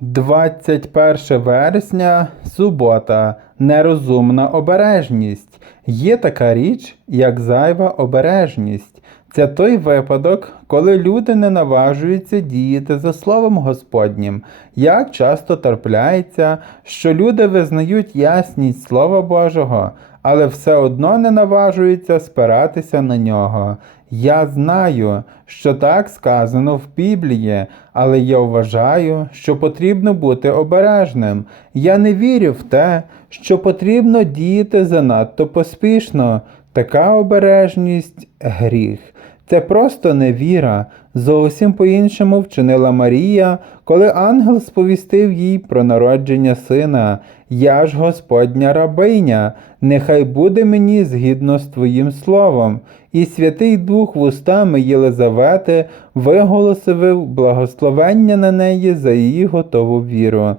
21 вересня, субота, нерозумна обережність. Є така річ, як зайва обережність. Це той випадок, коли люди не наважуються діяти за словом Господнім. Як часто трапляється, що люди визнають ясність Слова Божого, але все одно не наважуються спиратися на нього. Я знаю, що так сказано в Біблії, але я вважаю, що потрібно бути обережним. Я не вірю в те, що потрібно діяти занадто поспішно. Така обережність гріх. Це просто невіра. Зовсім по-іншому вчинила Марія, коли ангел сповістив їй про народження сина. Я ж Господня рабиня, нехай буде мені згідно з твоїм словом. І Святий Дух вустами Єлизавети виголосив благословення на неї за її готову віру.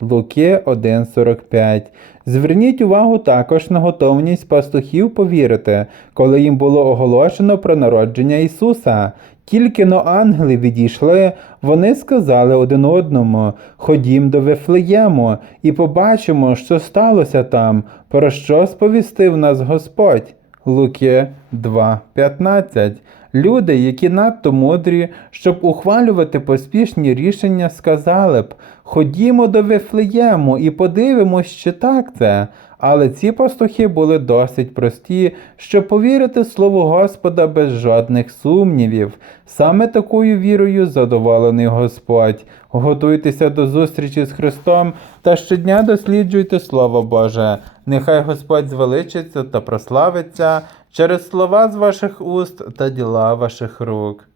Луки 1.45. Зверніть увагу також на готовність пастухів повірити, коли їм було оголошено про народження Ісуса. Тільки но ангели відійшли, вони сказали один одному: Ходім до Вифлеєму і побачимо, що сталося там, про що сповістив нас Господь. Луки 2.15. Люди, які надто мудрі, щоб ухвалювати поспішні рішення, сказали б: Ходімо до Вифлеєму і подивимось, чи так це. Але ці пастухи були досить прості, щоб повірити слову Господа без жодних сумнівів. Саме такою вірою задоволений Господь. Готуйтеся до зустрічі з Христом та щодня досліджуйте Слово Боже. Нехай Господь звеличиться та прославиться через слова з ваших уст та діла ваших рук.